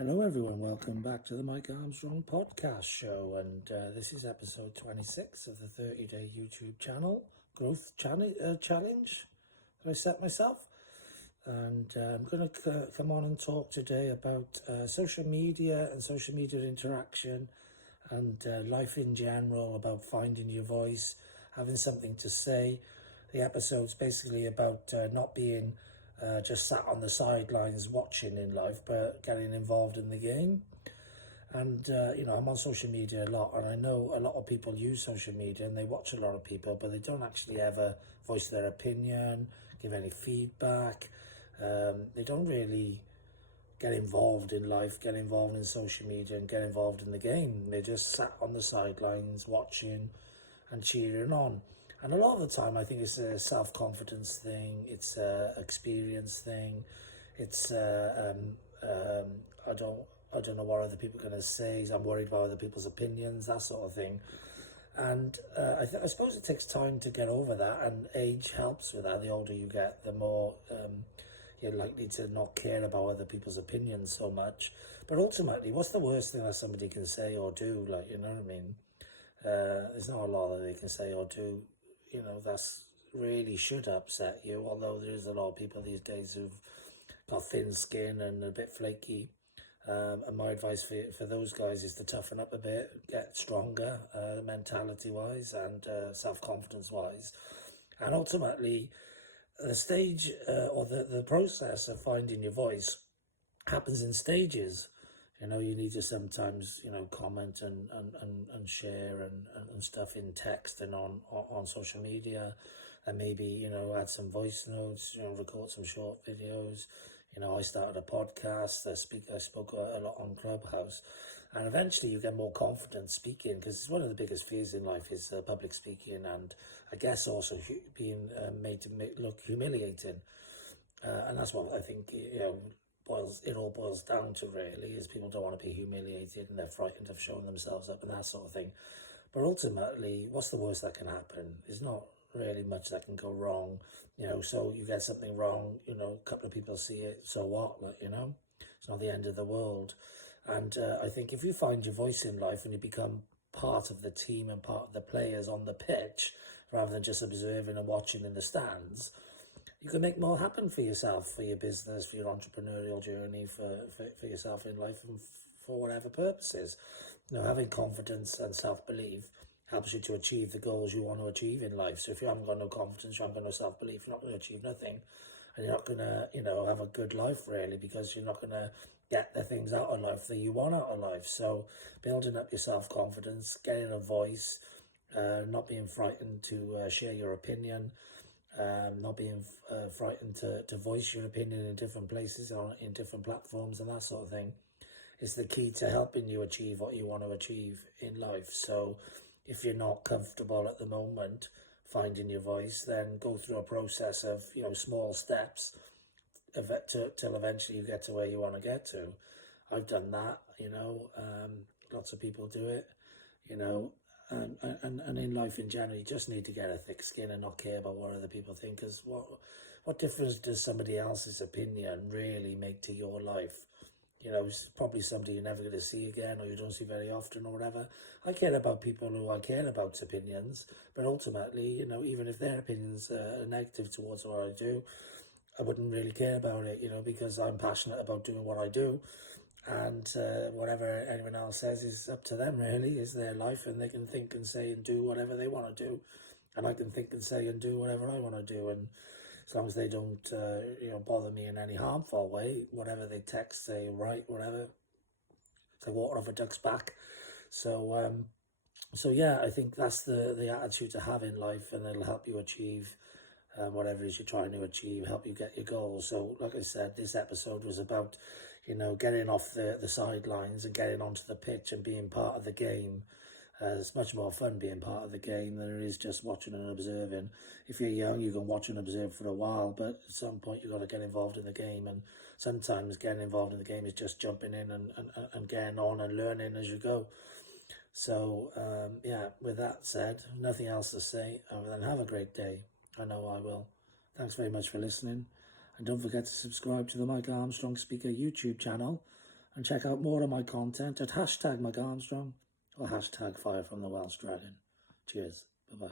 Hello everyone, welcome back to the Mike Armstrong podcast show, and this is episode 26 of the 30-day YouTube channel growth challenge that I set myself. And I'm going to come on and talk today about social media and social media interaction and life in general, about finding your voice, having something to say. The episode's basically about not being just sat on the sidelines watching in life, but getting involved in the game. And I'm on social media a lot, and I know a lot of people use social media and they watch a lot of people, but they don't actually ever voice their opinion, give any feedback. They don't really get involved in life, get involved in social media and get involved in the game. They just sat on the sidelines watching and cheering on. And a lot of the time, I think it's a self-confidence thing. It's a experience thing. It's I don't know what other people are going to say. I'm worried about other people's opinions, that sort of thing. And I suppose it takes time to get over that, and age helps with that. The older you get, the more you're likely to not care about other people's opinions so much. But ultimately, what's the worst thing that somebody can say or do? Like, you know what I mean? There's not a lot that they can say or do, that's really should upset you, although there is a lot of people these days who've got thin skin and a bit flaky. And my advice for those guys is to toughen up a bit, get stronger mentality-wise and self-confidence-wise. And ultimately, the stage or the process of finding your voice happens in stages. You need to sometimes, comment and share and stuff in text and on social media, and maybe, add some voice notes, record some short videos. I started a podcast. I spoke a lot on Clubhouse, and eventually you get more confident speaking, because it's one of the biggest fears in life is public speaking, and I guess also being made to look humiliating. And that's what I think, it all boils down to, really, is people don't want to be humiliated and they're frightened of showing themselves up and that sort of thing. But ultimately, what's the worst that can happen? There's not really much that can go wrong, so you get something wrong, a couple of people see it, so what, it's not the end of the world. And I think if you find your voice in life and you become part of the team and part of the players on the pitch, rather than just observing and watching in the stands, you can make more happen for yourself, for your business, for your entrepreneurial journey, for yourself in life, and for whatever purposes. Having confidence and self-belief helps you to achieve the goals you want to achieve in life. So if you haven't got no confidence, you haven't got no self-belief, you're not going to achieve nothing. And you're not going to, have a good life, really, because you're not going to get the things out of life that you want out of life. So building up your self-confidence, getting a voice, not being frightened to share your opinion, not being frightened to voice your opinion in different places or in different platforms and that sort of thing, is the key to helping you achieve what you want to achieve in life. So if you're not comfortable at the moment finding your voice, then go through a process of small steps till eventually you get to where you want to get to. I've done that, lots of people do it, and in life in general, you just need to get a thick skin and not care about what other people think, because what difference does somebody else's opinion really make to your life? It's probably somebody you're never going to see again, or you don't see very often, or whatever. I care about people who I care about's opinions, but ultimately, even if their opinions are negative towards what I do, I wouldn't really care about it, because I'm passionate about doing what I do. And whatever anyone else says is up to them, really. Is their life, and they can think and say and do whatever they want to do, and I can think and say and do whatever I want to do. And as long as they don't bother me in any harmful way, whatever they text, say, write, whatever, it's like water off a duck's back. So yeah, I think that's the attitude to have in life, and it'll help you achieve whatever it is you're trying to achieve, help you get your goals. So like I said, this episode was about getting off the sidelines and getting onto the pitch and being part of the game. It's much more fun being part of the game than it is just watching and observing. If you're young, you can watch and observe for a while, but at some point you've got to get involved in the game. And sometimes getting involved in the game is just jumping in and getting on and learning as you go. So yeah, with that said, nothing else to say other than have a great day. I know I will. Thanks very much for listening. And don't forget to subscribe to the Michael Armstrong Speaker YouTube channel. and check out more of my content at hashtag Armstrong or hashtag Fire from the Welsh Dragon. Cheers. Bye-bye.